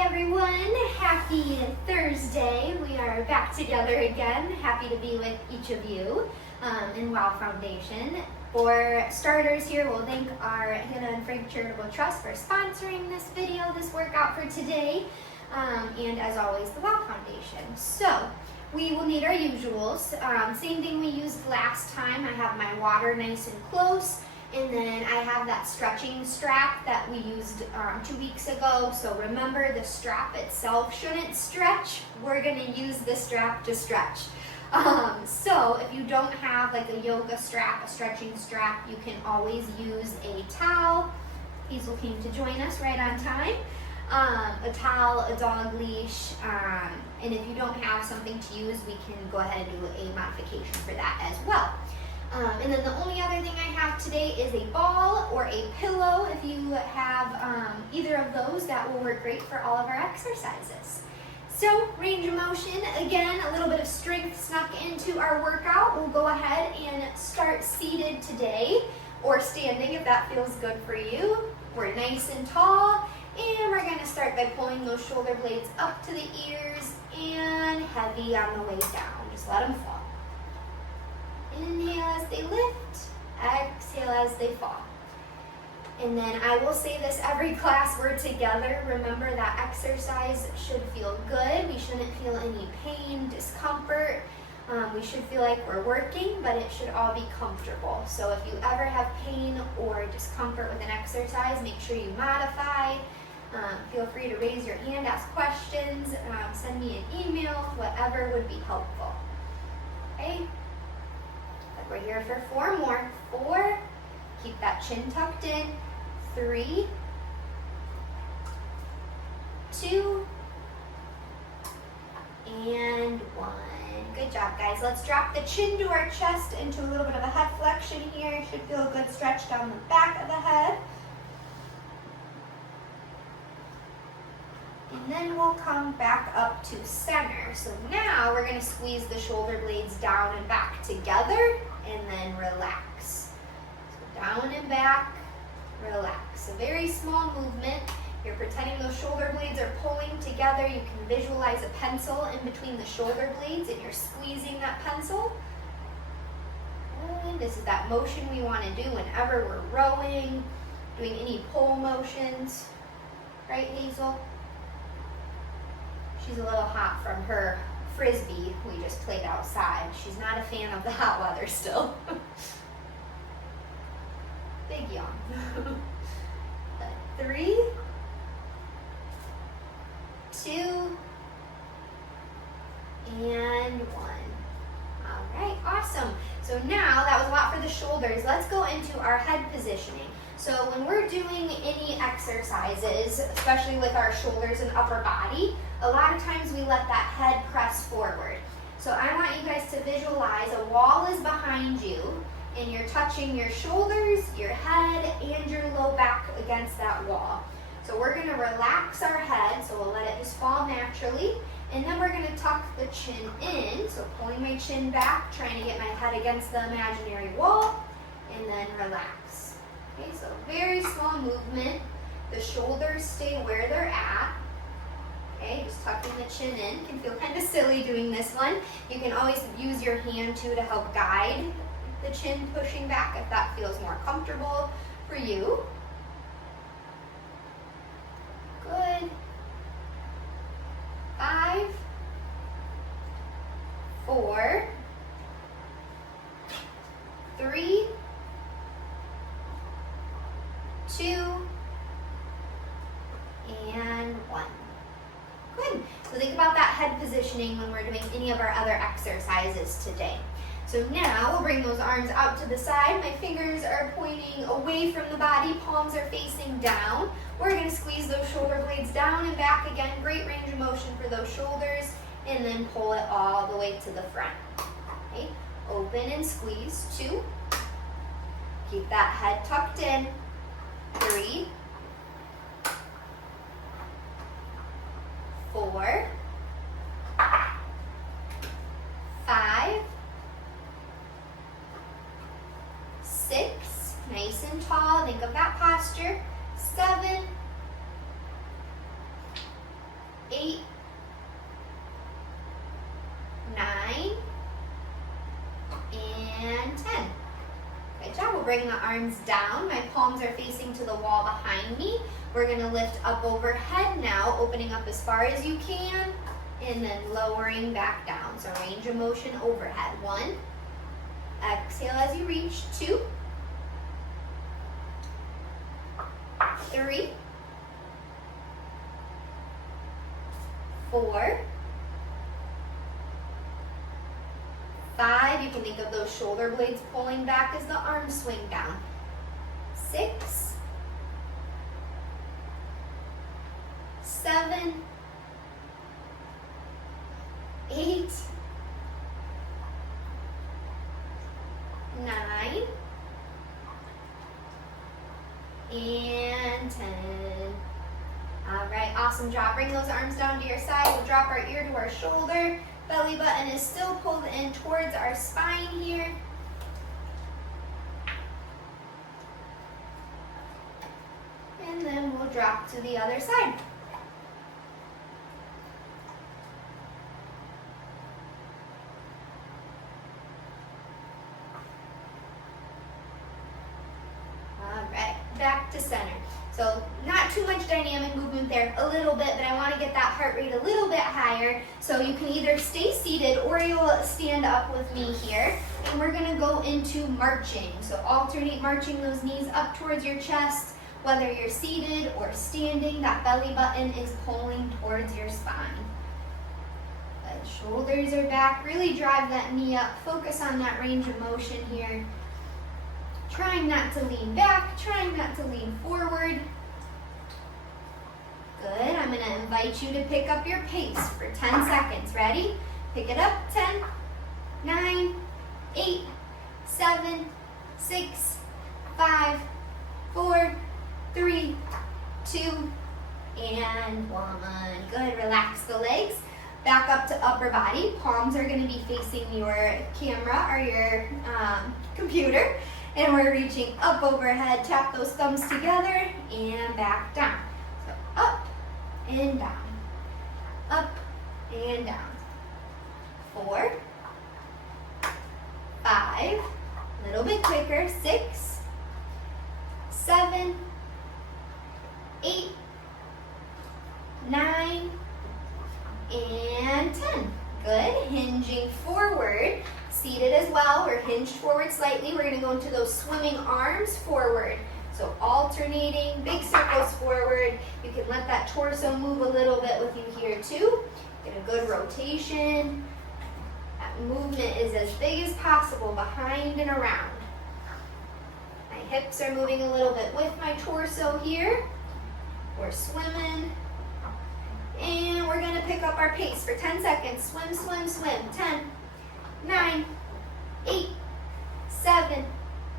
Hi everyone, happy Thursday. We are back together again. Happy to be with each of you in WOW Foundation. For starters here, we'll thank our Hannah and Frank Charitable Trust for sponsoring this video, this workout for today, and as always, the WOW Foundation. So, we will need our usuals. Same thing we used last time. I have my water nice and close. And then I have that stretching strap that we used 2 weeks ago. So remember, the strap itself shouldn't stretch. We're gonna use the strap to stretch. So if you don't have like a yoga strap, a stretching strap, you can always use a towel. Hazel came to join us right on time. A towel, a dog leash, and if you don't have something to use, we can go ahead and do a modification for that as well. And then the only other thing I have today is a ball or a pillow. If you have either of those, that will work great for all of our exercises. So range of motion, again, a little bit of strength snuck into our workout. We'll go ahead and start seated today, or standing if that feels good for you. We're nice and tall, and we're gonna start by pulling those shoulder blades up to the ears and heavy on the way down. Just let them fall. Inhale as they lift, exhale as they fall. And then I will say this every class we're together. Remember that exercise should feel good. We shouldn't feel any pain, discomfort. We should feel like we're working, but it should all be comfortable. So if you ever have pain or discomfort with an exercise, make sure you modify. Feel free to raise your hand, ask questions, send me an email, whatever would be helpful. Okay? We're here for 4 more. 4, keep that chin tucked in. 3, 2, and 1. Good job, guys. Let's drop the chin to our chest into a little bit of a head flexion here. Should feel a good stretch down the back of the head. And then we'll come back up to center. So now we're going to squeeze the shoulder blades down and back together and then relax. So down and back, relax. A very small movement. You're pretending those shoulder blades are pulling together. You can visualize a pencil in between the shoulder blades and you're squeezing that pencil. And this is that motion we want to do whenever we're rowing, doing any pull motions. Right, Hazel? She's a little hot from her frisbee we just played outside. She's not a fan of the hot weather still. Big yawn. 3, 2, and 1. All right, awesome. So now that was a lot for the shoulders. Let's go into our head positioning. So when we're doing any exercises, especially with our shoulders and upper body, a lot of times we let that head press forward. So I want you guys to visualize a wall is behind you and you're touching your shoulders, your head, and your low back against that wall. So we're gonna relax our head, so we'll let it just fall naturally. And then we're gonna tuck the chin in, so pulling my chin back, trying to get my head against the imaginary wall, and then relax. Okay, so very small movement. The shoulders stay where they're at. Okay, just tucking the chin in. Can feel kind of silly doing this one. You can always use your hand too to help guide the chin pushing back if that feels more comfortable for you. Good. 5, 4, 3, 2, and 1. Good. So think about that head positioning when we're doing any of our other exercises today. So now we'll bring those arms out to the side. My fingers are pointing away from the body, palms are facing down. We're going to squeeze those shoulder blades down and back again. Great range of motion for those shoulders. And then pull it all the way to the front. Okay. Open and squeeze. 2. Keep that head tucked in. 3, 4, 5, 6, nice and tall. 8, think of that posture, 7, bring the arms down. My palms are facing to the wall behind me. We're gonna lift up overhead now, opening up as far as you can, and then lowering back down. So range of motion overhead. 1, exhale as you reach. 2, 3, 4, 5, you can think of those shoulder blades pulling back as the arms swing down. 6, 7, 8, 9, and 10. All right, awesome job. Bring those arms down to your side. We'll drop our ear to our shoulder. Belly button is still pulled in towards our spine here. And then we'll drop to the other side. All right, back to center. So not too much dynamic movement there, a little bit, but I want to get that heart rate a little bit higher. So you can either stay seated or you'll stand up with me here. And we're going to go into marching. So alternate marching those knees up towards your chest. Whether you're seated or standing, that belly button is pulling towards your spine. The shoulders are back. Really drive that knee up. Focus on that range of motion here. Trying not to lean back, trying not to lean forward. Good, I'm gonna invite you to pick up your pace for 10 seconds. Ready? Pick it up, 10, 9, 8, 7, 6, 5, 4, 3, 2, and 1. Good, relax the legs. Back up to upper body. Palms are gonna be facing your camera or your computer. And we're reaching up overhead, tap those thumbs together, and back down. So up and down, up and down. 4, 5, a little bit quicker, 6, 7, 8, 9, and 10. Good, hinging forward. Seated as well, we're hinged forward slightly. We're gonna go into those swimming arms forward. So alternating, big circles forward. You can let that torso move a little bit with you here too. Get a good rotation. That movement is as big as possible behind and around. My hips are moving a little bit with my torso here. We're swimming. And we're gonna pick up our pace for 10 seconds. Swim, swim, swim. 10, 9, 8, 7,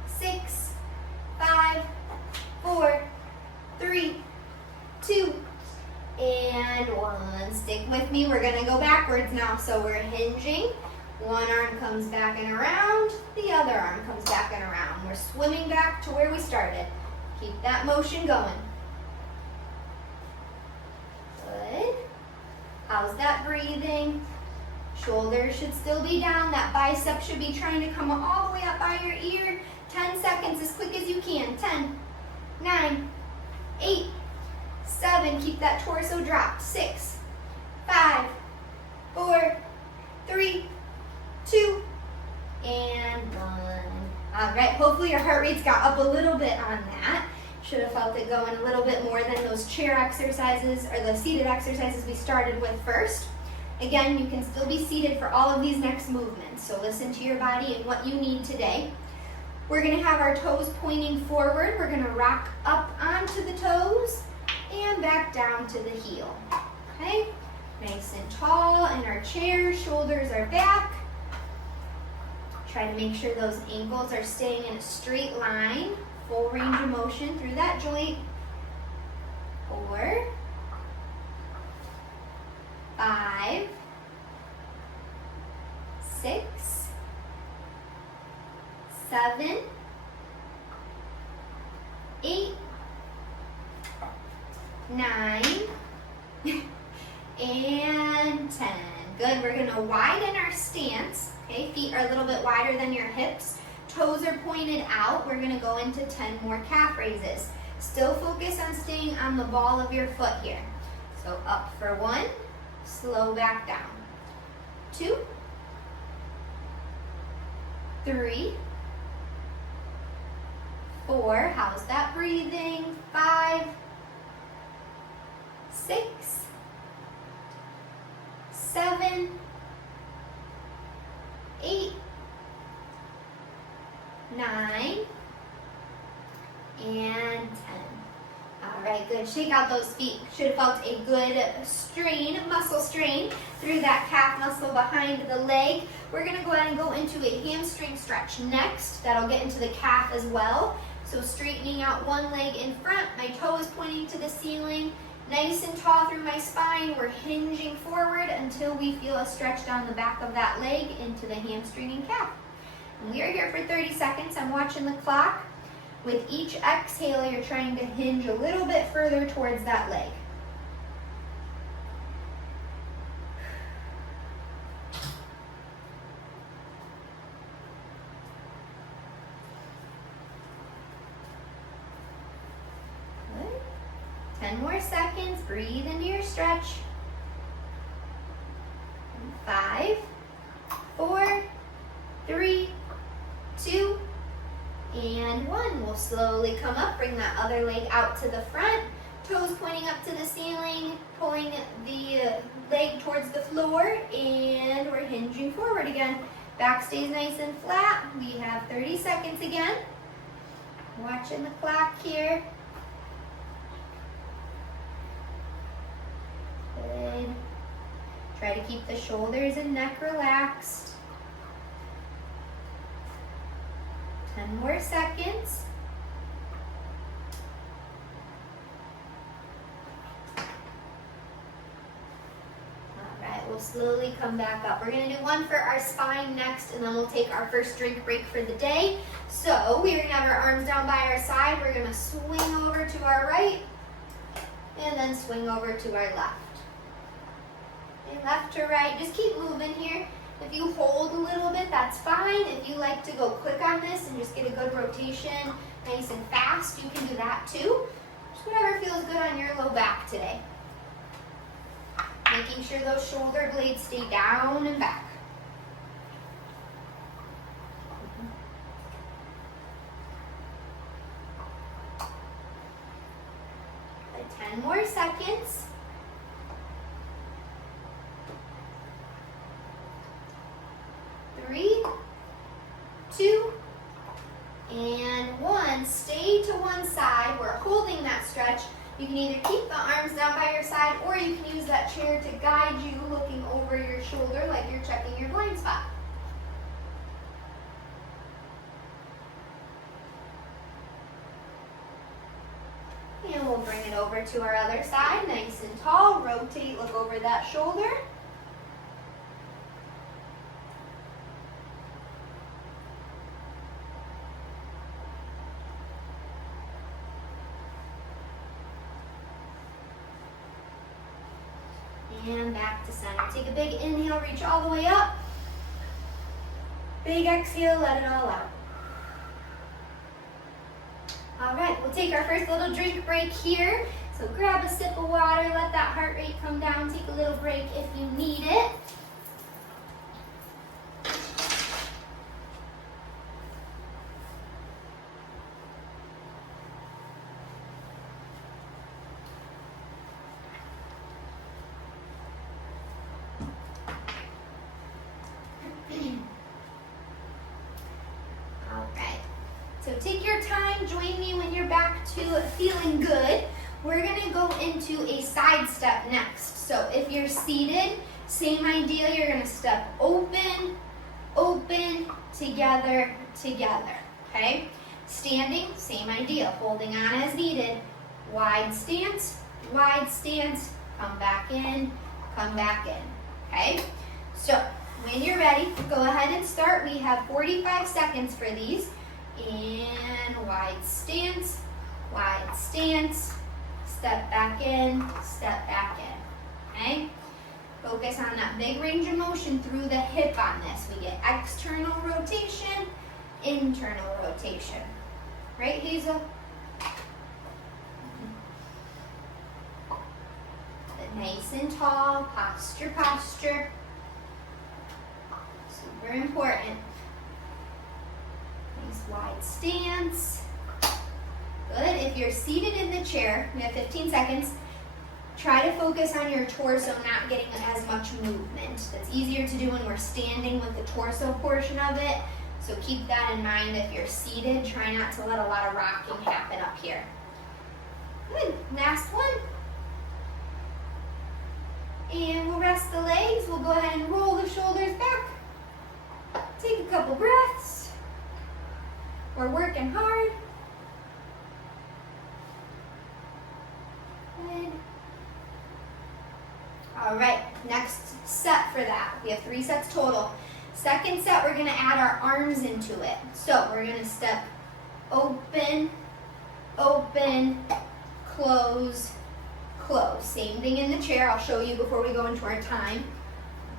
6, 5, 4, 3, 2, and 1. Stick with me. We're going to go backwards now. So we're hinging. One arm comes back and around. The other arm comes back and around. We're swimming back to where we started. Keep that motion going. Good. How's that breathing? Shoulders should still be down. That bicep should be trying to come all the way up by your ear. 10 seconds, as quick as you can. 10, 9, 8, 7. Keep that torso dropped. 6, 5, 4, 3, 2, and 1. All right, hopefully your heart rate's got up a little bit on that. Should have felt it going a little bit more than those chair exercises or the seated exercises we started with first. Again, you can still be seated for all of these next movements, so listen to your body and what you need today. We're going to have our toes pointing forward. We're going to rock up onto the toes and back down to the heel. Okay? Nice and tall in our chair, shoulders are back. Try to make sure those ankles are staying in a straight line. Full range of motion through that joint. 4, 5, 6, 7, 8, 9, and 10. Good, we're gonna widen our stance. Okay, feet are a little bit wider than your hips. toes are pointed out, we're gonna go into 10 more calf raises. Still focus on staying on the ball of your foot here. So up for 1, slow back down. 2, 3, 4, how's that breathing? 5, 6, 7, 8, 9, and 10. All right, good. Shake out those feet. Should have felt a good strain, muscle strain through that calf muscle behind the leg. We're gonna go ahead and go into a hamstring stretch next. That'll get into the calf as well. So straightening out one leg in front, my toe is pointing to the ceiling, nice and tall through my spine. We're hinging forward until we feel a stretch down the back of that leg into the hamstring and calf. And we are here for 30 seconds. I'm watching the clock. With each exhale, you're trying to hinge a little bit further towards that leg. Good. 10 more seconds. Breathe into your stretch. 5, 4, 3, 2, and 1. We'll slowly come up, bring that other leg out to the front, toes pointing up to the ceiling, pulling the leg towards the floor, and we're hinging forward again. Back stays nice and flat. We have 30 seconds again. Watching the clock here. Good. Try to keep the shoulders and neck relaxed. 10 more seconds. All right, we'll slowly come back up. We're gonna do one for our spine next, and then we'll take our first drink break for the day. So we're gonna have our arms down by our side. We're gonna swing over to our right, and then swing over to our left. Okay, left to right, just keep moving here. If you hold a little bit, that's fine. If you like to go quick on this and just get a good rotation, nice and fast, you can do that too. Just whatever feels good on your low back today. Making sure those shoulder blades stay down and back. Good. 10 more seconds. 3, 2, and 1. Stay to one side. We're holding that stretch. You can either keep the arms down by your side, or you can use that chair to guide you, looking over your shoulder like you're checking your blind spot. And we'll bring it over to our other side, nice and tall. Rotate, look over that shoulder. And back to center. Take a big inhale, reach all the way up. Big exhale, let it all out. All right, we'll take our first little drink break here. So grab a sip of water, let that heart rate come down, take a little break if you need it. So take your time, join me when you're back to feeling good. We're gonna go into a side step next. So if you're seated, same idea, you're gonna step open, open, together, together, okay? Standing, same idea, holding on as needed. Wide stance, come back in, okay? So when you're ready, go ahead and start. We have 45 seconds for these. And wide stance, step back in, okay? Focus on that big range of motion through the hip on this. We get external rotation internal rotation. Right, Hazel? But nice and tall, posture, posture. Super important. Nice wide stance. Good. If you're seated in the chair, we have 15 seconds. Try to focus on your torso not getting as much movement. That's easier to do when we're standing with the torso portion of it. So keep that in mind if you're seated. Try not to let a lot of rocking happen up here. Good. Last one. And we'll rest the legs. We'll go ahead and roll the shoulders back. Take a couple breaths. We're working hard. Good. All right, next set for that. We have 3 sets total. Second set, we're gonna add our arms into it. So we're gonna step open, open, close, close. Same thing in the chair. I'll show you before we go into our time.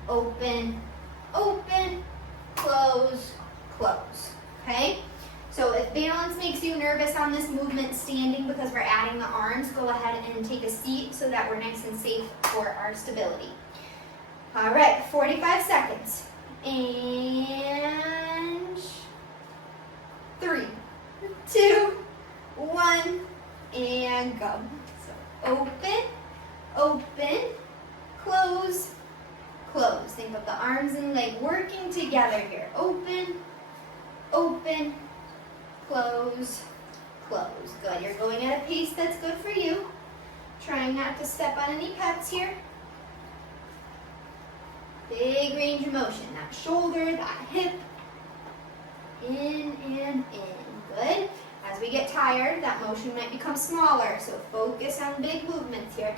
Open, open, close, close, okay? So if balance makes you nervous on this movement standing because we're adding the arms, go ahead and take a seat so that we're nice and safe for our stability. All right, 45 seconds. And 3, 2, 1, and go. So open, open, close, close. Think of the arms and leg working together here. Open, open, close, close. Good. You're going at a pace that's good for you. Trying not to step on any pets here. Big range of motion. That shoulder, that hip. In and in. Good. As we get tired, that motion might become smaller. So focus on big movements here.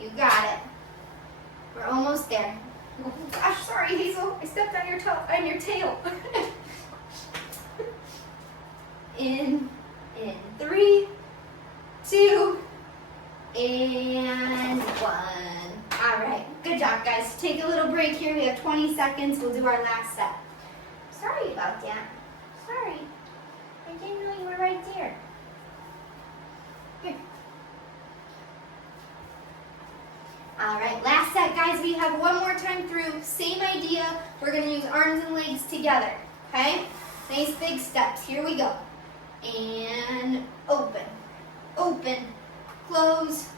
You got it. We're almost there. Oh gosh, sorry Hazel. I stepped on your tail. In 3, 2, and 1. All right, good job guys. Take a little break here. We have 20 seconds. We'll do our last set. Sorry about that. Sorry. I didn't know you were right there. Here. All right, last set guys. We have one more time through. Same idea. We're gonna use arms and legs together, okay? Nice big steps. Here we go. And open, open, close,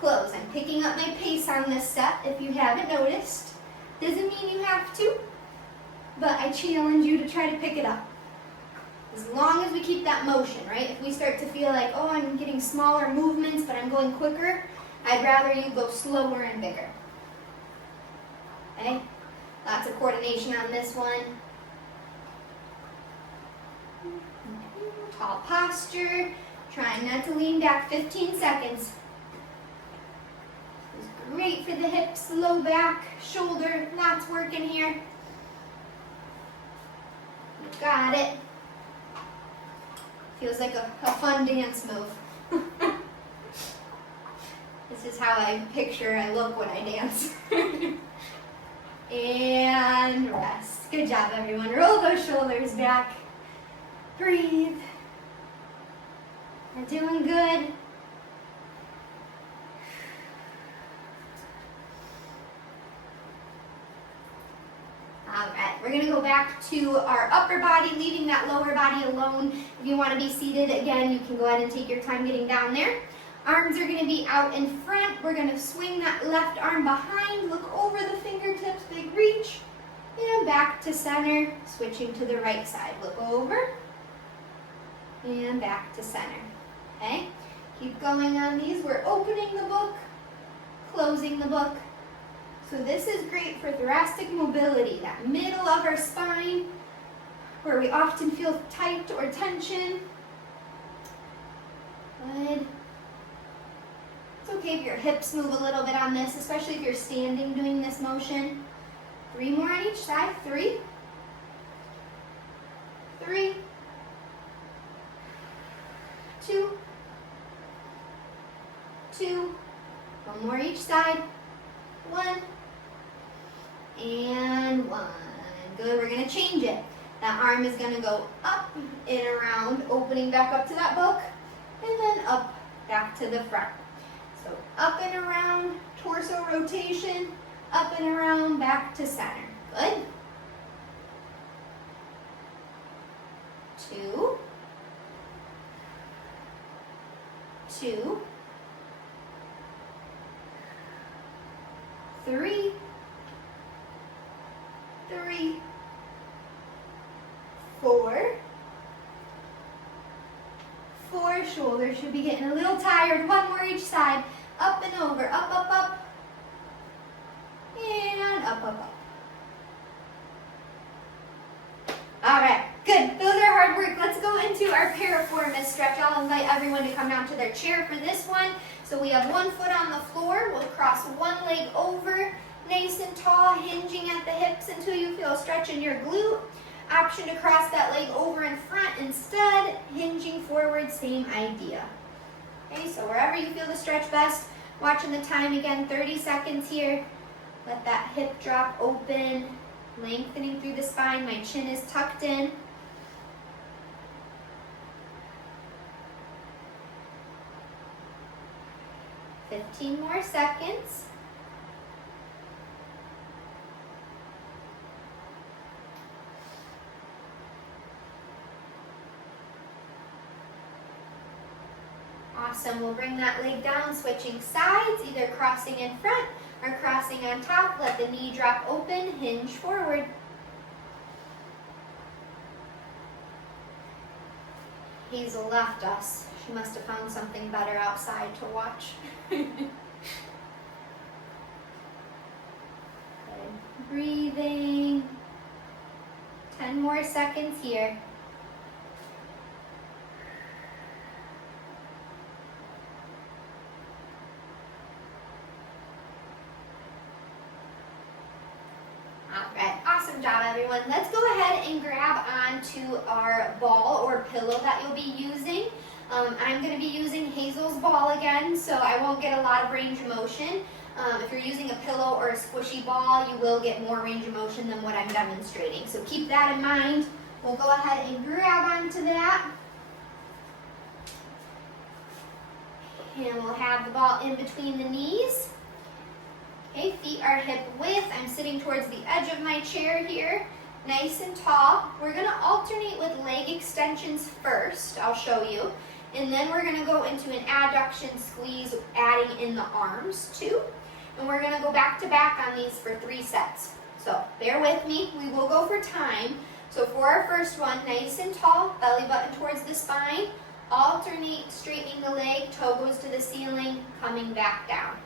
close. I'm picking up my pace on this set if you haven't noticed. Doesn't mean you have to, but I challenge you to try to pick it up. As long as we keep that motion, right? If we start to feel like, oh, I'm getting smaller movements, but I'm going quicker, I'd rather you go slower and bigger. Okay? Lots of coordination on this one. Tall posture, trying not to lean back, 15 seconds. This is great for the hips, low back, shoulder, lots working here. You got it. Feels like a fun dance move. This is how I picture I look when I dance. And rest. Good job everyone. Roll those shoulders back. Breathe. We're doing good. All right, we're gonna go back to our upper body, leaving that lower body alone. If you wanna be seated, again, you can go ahead and take your time getting down there. Arms are gonna be out in front. We're gonna swing that left arm behind, look over the fingertips, big reach, and back to center, switching to the right side. Look over, and back to center, okay? Keep going on these. We're opening the book, closing the book. So this is great for thoracic mobility, that middle of our spine, where we often feel tight or tension. Good. It's okay if your hips move a little bit on this, especially if you're standing doing this motion. 3 more on each side. 3, 3, 2, 2, 1 more each side. 1, and 1. Good, we're gonna change it. That arm is going to go up and around, opening back up to that book, and then up back to the front. So up and around, torso rotation, up and around, back to center. Good. 2, 2, 3, 3, 4, 4. Shoulders should be getting a little tired. 1 more each side. Up and over. Up, up, up. And up, up, up. All right. Good. Those are hard work. Let's go into our piriformis stretch. I'll invite everyone to come down to their chair for this one. So we have 1 foot on the floor. We'll cross 1 leg over, nice and tall, hinging at the hips until you feel a stretch in your glute. Option to cross that leg over in front instead, hinging forward, same idea. Okay, so wherever you feel the stretch best, watching the time again, 30 seconds here. Let that hip drop open, lengthening through the spine. My chin is tucked in. $15 more seconds. Awesome. We'll bring that leg down, switching sides, either crossing in front or crossing on top. Let the knee drop open, hinge forward. Hazel left us. She must have found something better outside to watch. Good. Breathing. 10 more seconds here. Awesome job, everyone. Let's go ahead and grab onto our ball or pillow that you'll be using. I'm going to be using Hazel's ball again, so I won't get a lot of range of motion. If you're using a pillow or a squishy ball, you will get more range of motion than what I'm demonstrating. So keep that in mind. We'll go ahead and grab onto that. And we'll have the ball in between the knees. Okay, feet are hip width. I'm sitting towards the edge of my chair here, nice and tall. We're going to alternate with leg extensions first, I'll show you. And then we're going to go into an adduction squeeze, adding in the arms too. And we're going to go back to back on these for 3 sets. So bear with me, we will go for time. So for our first one, nice and tall, belly button towards the spine. Alternate, straightening the leg, toe goes to the ceiling, coming back down.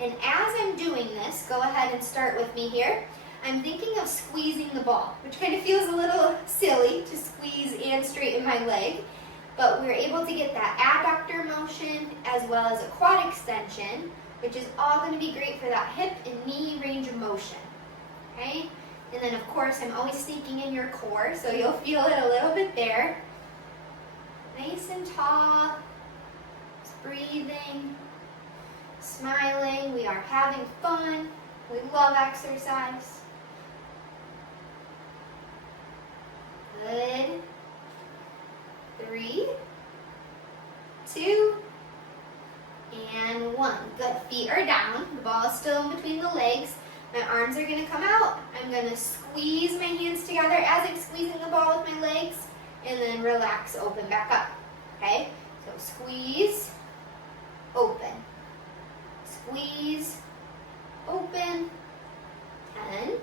And as I'm doing this, go ahead and start with me here. I'm thinking of squeezing the ball, which kind of feels a little silly to squeeze and straighten my leg, but we're able to get that adductor motion as well as a quad extension, which is all going to be great for that hip and knee range of motion. Okay? And then of course I'm always sneaking in your core, so you'll feel it a little bit there. Nice and tall, just breathing. Smiling, we are having fun, we love exercise. Good. 3, 2, and 1. Good, feet are down, the ball is still in between the legs. My arms are going to come out. I'm going to squeeze my hands together as I'm squeezing the ball with my legs, and then relax, open back up. Okay, so squeeze, open. Squeeze, open, 10,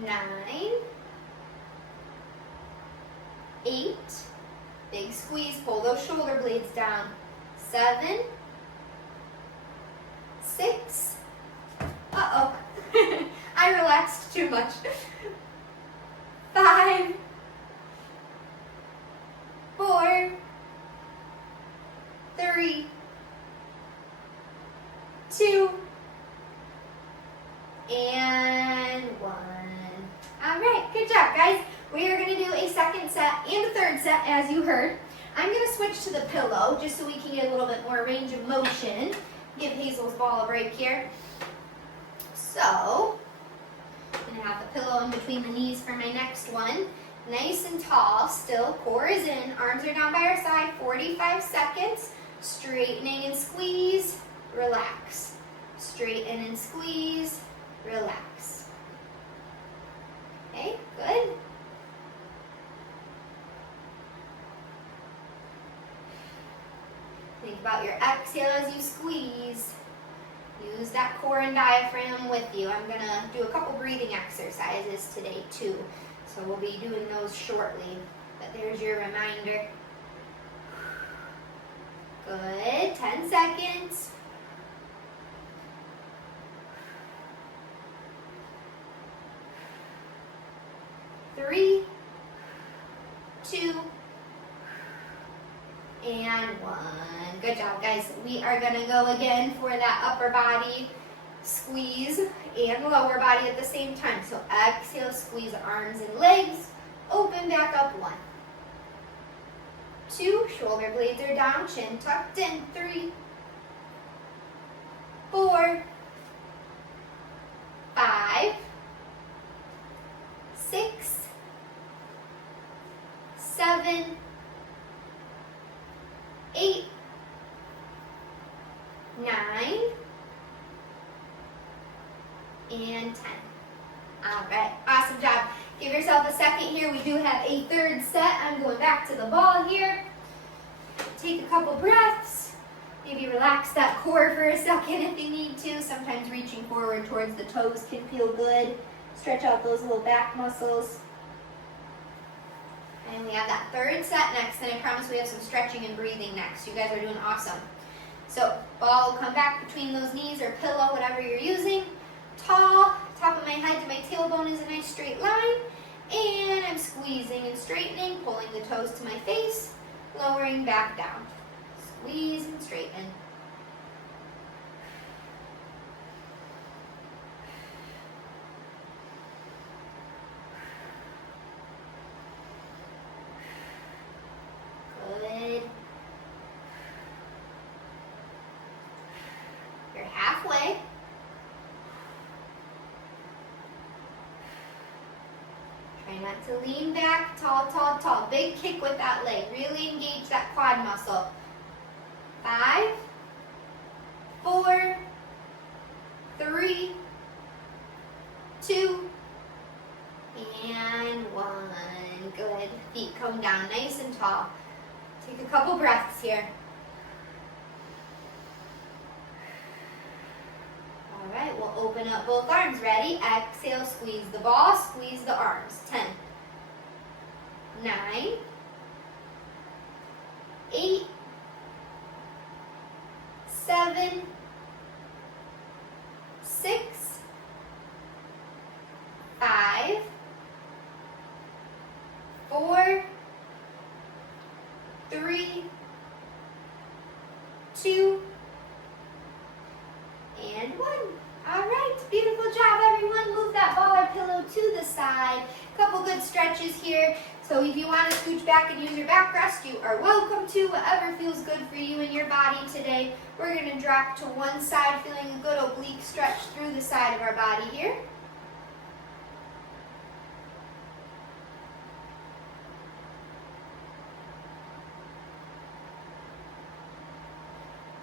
9, 8, big squeeze, pull those shoulder blades down, 7, 6, uh-oh, I relaxed too much, 5, 4, 3, 2, and 1. All right, good job, guys. We are going to do a second set and a third set, as you heard. I'm going to switch to the pillow, just so we can get a little bit more range of motion. Give Hazel's ball a break here. So, I'm going to have the pillow in between the knees for my next one. Nice and tall, still, core is in, arms are down by our side, 45 seconds. Straightening and squeeze, relax. Straighten and squeeze, relax. Okay, good. Think about your exhale as you squeeze. Use that core and diaphragm with you. I'm going to do a couple breathing exercises today too. So we'll be doing those shortly. But there's your reminder. Good. 10 seconds. Three, 2, and 1. Good job, guys. We are going to go again for that upper body squeeze and lower body at the same time. So exhale, squeeze arms and legs. Open back up. 1, 2, shoulder blades are down, chin tucked in. 3, 4, 5, 6, 7, 8, 9, and 10. All right, awesome job. Give yourself a second here. We do have a third set. I'm going back to the ball here. Take a couple breaths. Maybe relax that core for a second if you need to. Sometimes reaching forward towards the toes can feel good. Stretch out those little back muscles. And we have that third set next, and I promise we have some stretching and breathing next. You guys are doing awesome. So ball will come back between those knees or pillow, whatever you're using. Tall, top of my head to my tailbone is a nice straight line. And I'm squeezing and straightening, pulling the toes to my face, lowering back down. Squeeze and straighten. Good. You're halfway. Try not to lean back, tall, tall, tall. Big kick with that leg. Really engage that quad muscle. 5, 4, 3, 2, and 1. Good. Feet come down nice and tall. Take a couple breaths here. All right, we'll open up both arms. Ready? Exhale, squeeze the ball, squeeze the arms. 10, 9, 8, 7, 6, 5, 4, 3, 2, and 1. All right, beautiful job, everyone. Move that ball or pillow to the side. Couple good stretches here. So if you want to scooch back and use your backrest, you are welcome to. Whatever feels good for you and your body today. We're going to drop to one side, feeling a good oblique stretch through the side of our body here.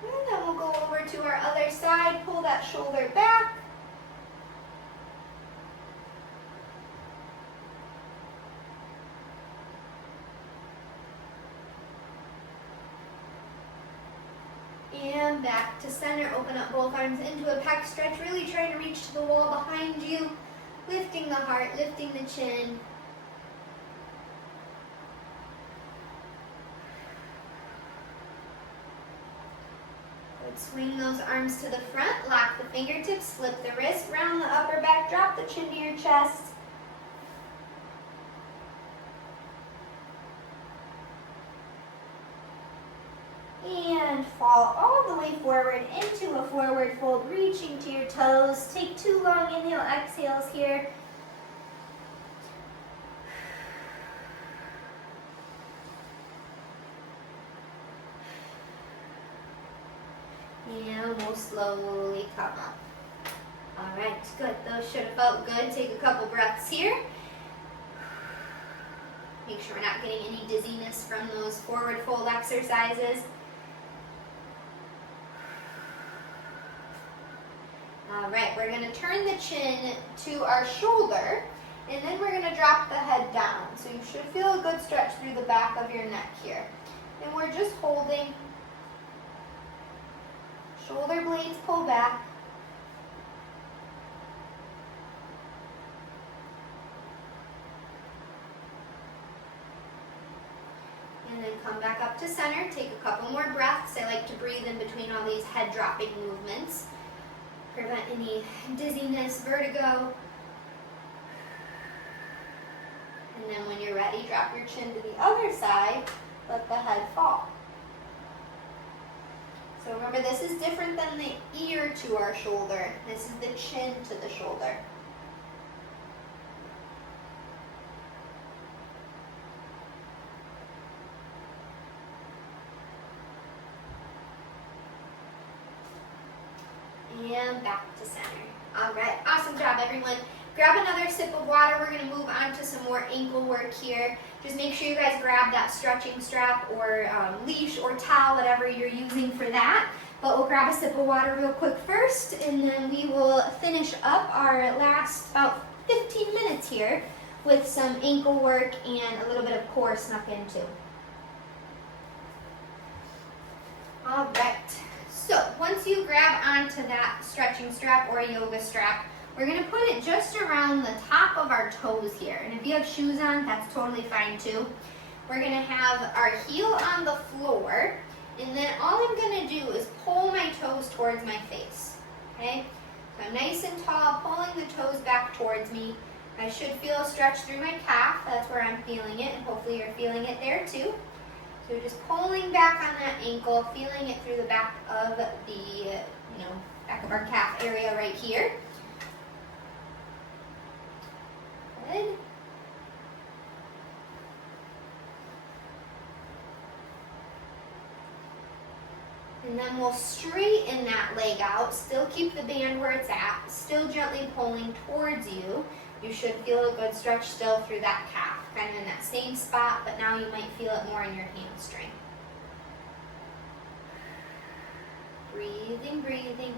And then we'll go over to our other side, pull that shoulder back. And back to center, open up both arms into a pec stretch, really trying to reach to the wall behind you, lifting the heart, lifting the chin. Good. Swing those arms to the front, lock the fingertips, flip the wrist, round the upper back, drop the chin to your chest. And fall all the way forward into a forward fold, reaching to your toes. Take 2 long inhale, exhales here. And we'll slowly come up. All All right, good. Those should have felt good. Take a couple breaths here. Make sure we're not getting any dizziness from those forward fold exercises. All right, we're going to turn the chin to our shoulder, and then we're going to drop the head down. So you should feel a good stretch through the back of your neck here. And we're just holding. Shoulder blades pull back. And then come back up to center. Take a couple more breaths. I like to breathe in between all these head dropping movements. Prevent any dizziness, vertigo. And then when you're ready, drop your chin to the other side. Let the head fall. So remember, this is different than the ear to our shoulder. This is the chin to the shoulder. And back to center. All right, awesome job, everyone. Grab another sip of water. We're going to move on to some more ankle work here. Just make sure you guys grab that stretching strap or leash or towel, whatever you're using for that. But we'll grab a sip of water real quick first, and then we will finish up our last about 15 minutes here with some ankle work and a little bit of core snuck in too. All right. So once you grab onto that stretching strap or yoga strap, we're going to put it just around the top of our toes here. And if you have shoes on, that's totally fine too. We're going to have our heel on the floor, and then all I'm going to do is pull my toes towards my face. Okay? So I'm nice and tall, pulling the toes back towards me. I should feel a stretch through my calf. That's where I'm feeling it, and hopefully you're feeling it there too. So just pulling back on that ankle, feeling it through the back of the, back of our calf area right here. Good. And then we'll straighten that leg out. Still keep the band where it's at. Still gently pulling towards you. You should feel a good stretch still through that calf. Kind of in that same spot, but now you might feel it more in your hamstring. Breathing, breathing.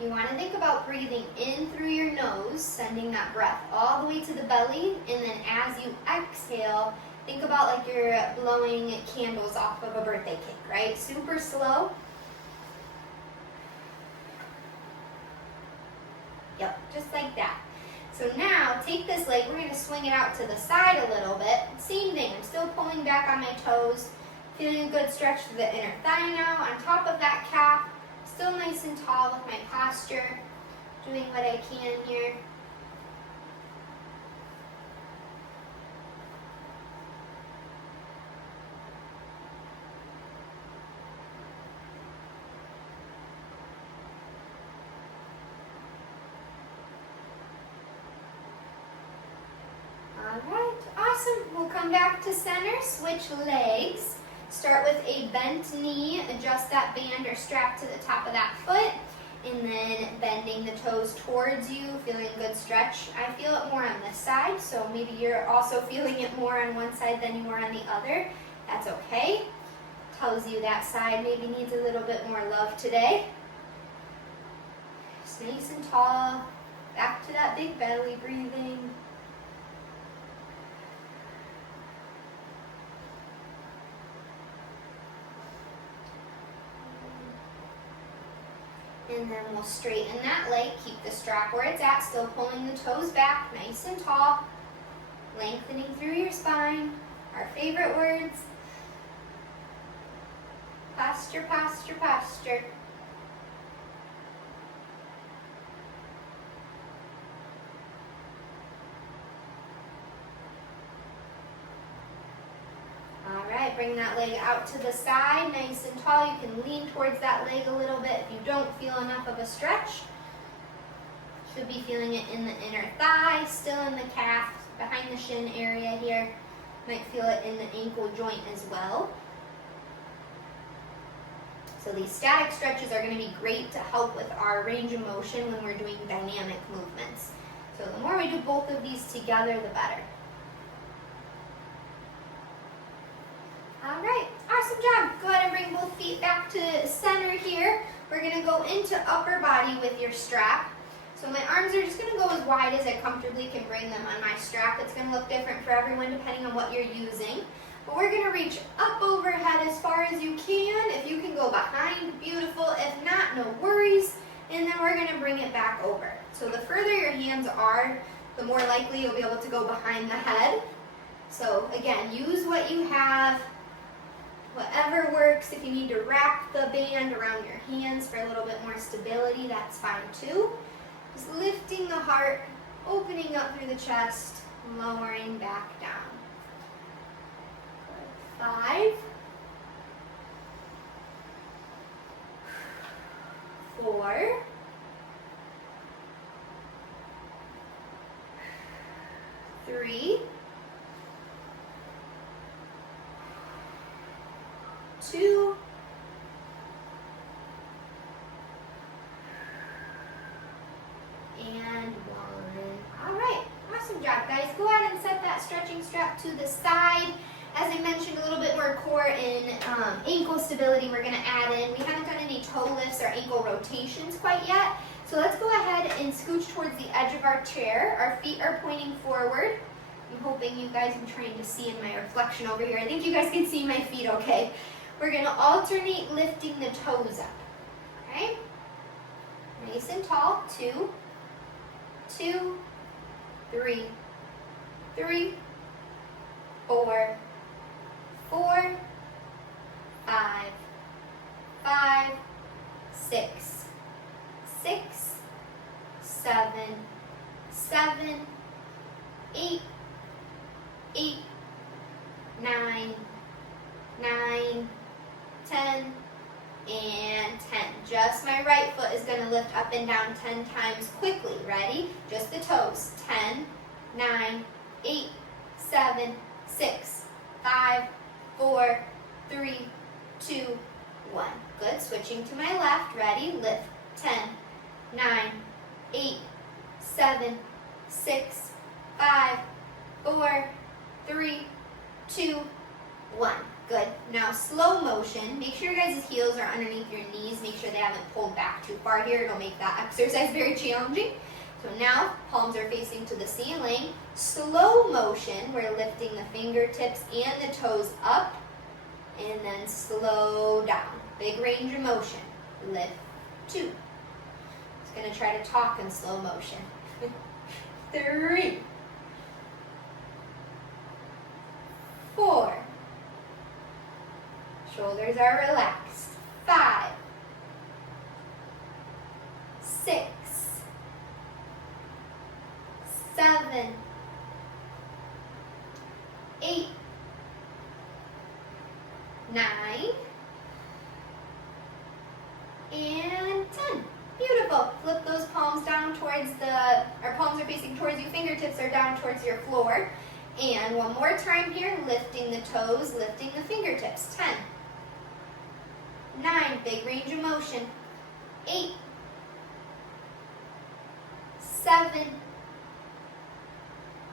You want to think about breathing in through your nose, sending that breath all the way to the belly, and then as you exhale, think about like you're blowing candles off of a birthday cake, right? Super slow. Yep, just like that. So now, take this leg, we're going to swing it out to the side a little bit. Same thing, I'm still pulling back on my toes, feeling a good stretch to the inner thigh now, on top of that calf, still nice and tall with my posture, doing what I can here. All right, awesome. We'll come back to center, switch legs. Start with a bent knee, adjust that band or strap to the top of that foot, and then bending the toes towards you, feeling a good stretch. I feel it more on this side, so maybe you're also feeling it more on one side than you are on the other. That's okay. Tells you that side maybe needs a little bit more love today. Just nice and tall, back to that big belly, breathing. And then we'll straighten that leg, keep the strap where it's at, still pulling the toes back, nice and tall, lengthening through your spine. Our favorite words. Posture, posture, posture. Alright, bring that leg out to the side, nice and tall. You can lean towards that leg a little bit if you don't feel enough of a stretch. Should be feeling it in the inner thigh, still in the calf, behind the shin area here. Might feel it in the ankle joint as well. So these static stretches are going to be great to help with our range of motion when we're doing dynamic movements. So the more we do both of these together, the better. All right, awesome job. Go ahead and bring both feet back to center here. We're going to go into upper body with your strap. So my arms are just going to go as wide as I comfortably can bring them on my strap. It's going to look different for everyone depending on what you're using. But we're going to reach up overhead as far as you can. If you can go behind, beautiful. If not, no worries. And then we're going to bring it back over. So the further your hands are, the more likely you'll be able to go behind the head. So again, use what you have, whatever works. If you need to wrap the band around your hands for a little bit more stability, that's fine too. Just lifting the heart, opening up through the chest, lowering back down. 5, 4, 3, 2, and 1. All right, awesome job, guys. Go ahead and set that stretching strap to the side. As I mentioned, a little bit more core and ankle stability we're going to add in. We haven't done any toe lifts or ankle rotations quite yet. So let's go ahead and scooch towards the edge of our chair. Our feet are pointing forward. I'm hoping you guys, I'm trying to see in my reflection over here. I think you guys can see my feet okay. We're going to alternate lifting the toes up. Okay? Nice and tall. 2, 2, 3, 3, 4, 4, 5, 5, 6, 6, 7, 7, 8, 8, 9, 9, 10, and 10. Just my right foot is going to lift up and down 10 times quickly. Ready? Just the toes. 10, 9, 8, 7, 6, 5, 4, 3, 2, 1. Good. Switching to my left. Ready? Lift. 10, 9, 8, 7, 6, 5, 4, 3, 2, 1. Good. Now slow motion. Make sure your guys' heels are underneath your knees. Make sure they haven't pulled back too far here. It'll make that exercise very challenging. So now palms are facing to the ceiling. Slow motion. We're lifting the fingertips and the toes up and then slow down. Big range of motion. Lift. 2. Just going to try to talk in slow motion. 3. 4. Shoulders are relaxed. 5, 6, 7, 8, 9, and 10. Beautiful. Flip those palms down towards our palms are facing towards you, fingertips are down towards your floor. And one more time here, lifting the toes, lifting the fingertips. 10, 9, big range of motion. 8, 7,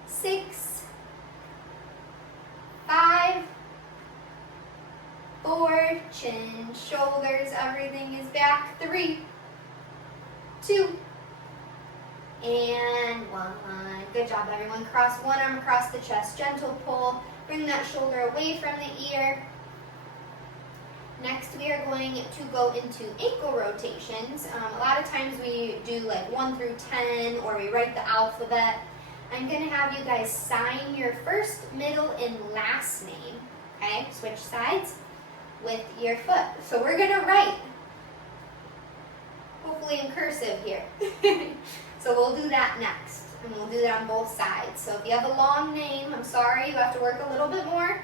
6, 5, 4, chin, shoulders, everything is back. 3, 2, and 1. Good job, everyone. Cross one arm across the chest, gentle pull. Bring that shoulder away from the ear. Next, we are going to go into ankle rotations. A lot of times we do like 1 through 10, or we write the alphabet. I'm going to have you guys sign your first, middle, and last name. Okay, switch sides with your foot. So we're going to write, hopefully in cursive here. So we'll do that next, and we'll do that on both sides. So if you have a long name, I'm sorry, you have to work a little bit more.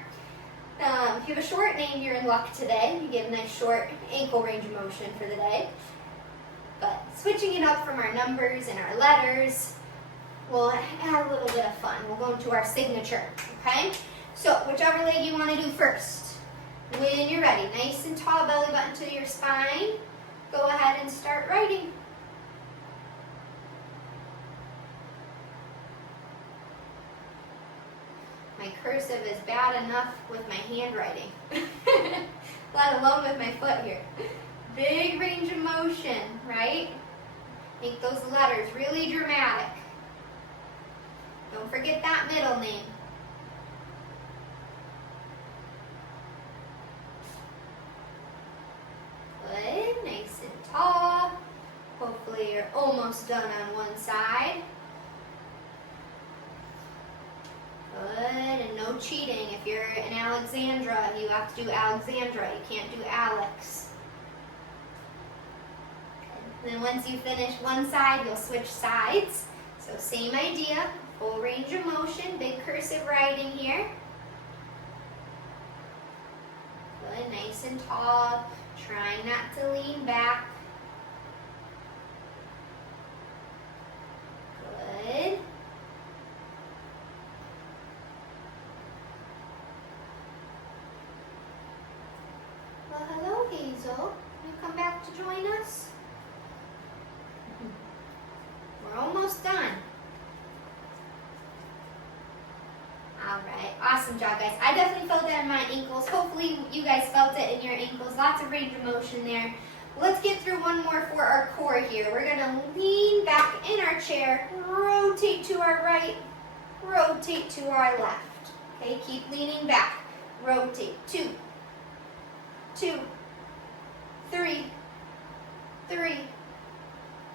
If you have a short name, you're in luck today. You get a nice short ankle range of motion for the day. But switching it up from our numbers and our letters, we'll add a little bit of fun. We'll go into our signature, okay? So whichever leg you want to do first. When you're ready, nice and tall, belly button to your spine. Go ahead and start writing. My cursive is bad enough with my handwriting, let alone with my foot here. Big range of motion, right? Make those letters really dramatic. Don't forget that middle name. Good, nice and tall. Hopefully you're almost done on one side. Good, and no cheating. If you're an Alexandra, you have to do Alexandra. You can't do Alex. Good. Then once you finish one side, you'll switch sides. So same idea, full range of motion, big cursive writing here. Good, nice and tall. Trying not to lean back. Good. Well, hello, Hazel. You come back to join us? We're almost done. All right, awesome job, guys. I definitely felt that in my ankles. Hopefully you guys felt it in your ankles. Lots of range of motion there. Let's get through one more for our core here. We're gonna lean back in our chair, rotate to our right, rotate to our left. Okay, keep leaning back. Rotate, 2, 2, 3, 3,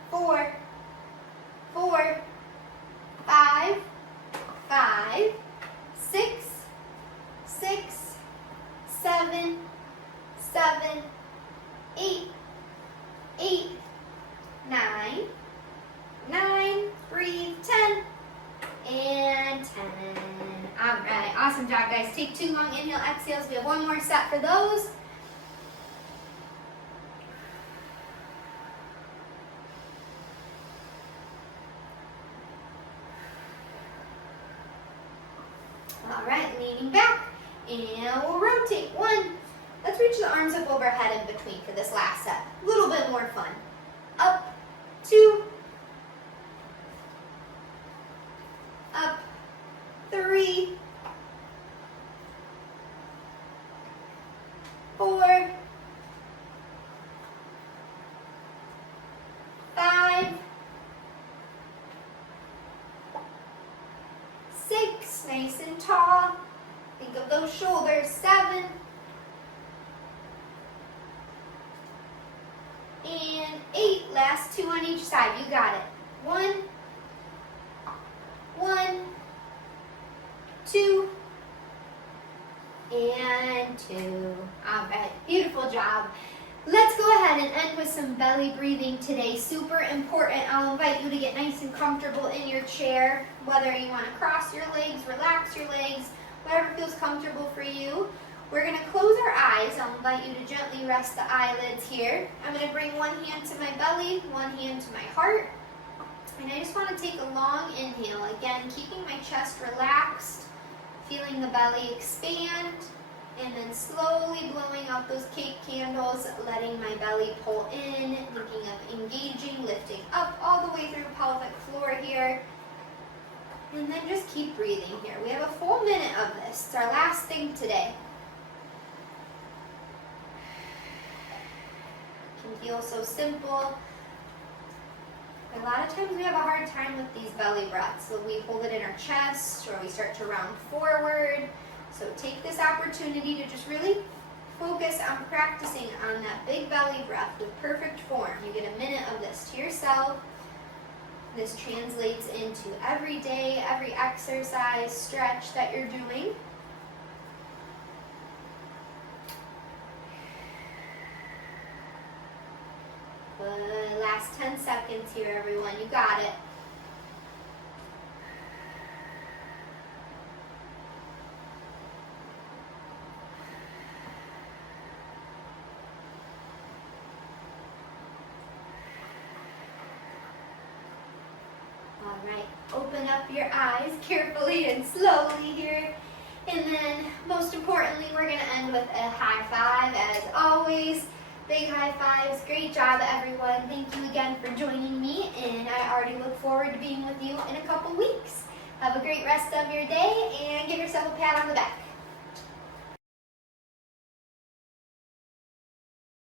4, 4, 5, 5, 6, 6, 7, 7, 8, 8, 9, 9, breathe, 10, and 10. All right, awesome job, guys. Take 2 long inhale, exhales. We have one more set for those. All right, leaning back, and we'll rotate. 1. Let's reach the arms up overhead in between for this last set. A little bit more fun. Up, 2, up, 3, 4, 5, 6, nice and tall. Think of those shoulders. 7, and 8. Last 2 on each side. You got it. 1, 1, 2, and 2. All right, beautiful job. Let's go ahead and end with some belly breathing today. Super important. I'll invite you to get nice and comfortable in your chair, whether you want to cross your legs, relax your legs, whatever feels comfortable for you. We're going to close our eyes. I'll invite you to gently rest the eyelids here. I'm going to bring one hand to my belly, one hand to my heart. And I just want to take a long inhale. Again, keeping my chest relaxed, feeling the belly expand, and then slowly blowing out those cake candles, letting my belly pull in, thinking of engaging, lifting up all the way through the pelvic floor here. And then just keep breathing here. We have a full minute of this. It's our last thing today. It can feel so simple. A lot of times we have a hard time with these belly breaths. So we hold it in our chest or we start to round forward. So take this opportunity to just really focus on practicing on that big belly breath with perfect form. You get a minute of this to yourself. This translates into every day, every exercise, stretch that you're doing. Good. Last 10 seconds here, everyone. You got it. All right, open up your eyes carefully and slowly here. And then, most importantly, we're going to end with with a high five as always. Big high fives. Great job, everyone. Thank you again for joining me, and I already look forward to being with you in a couple weeks. Have a great rest of your day, and give yourself a pat on the back.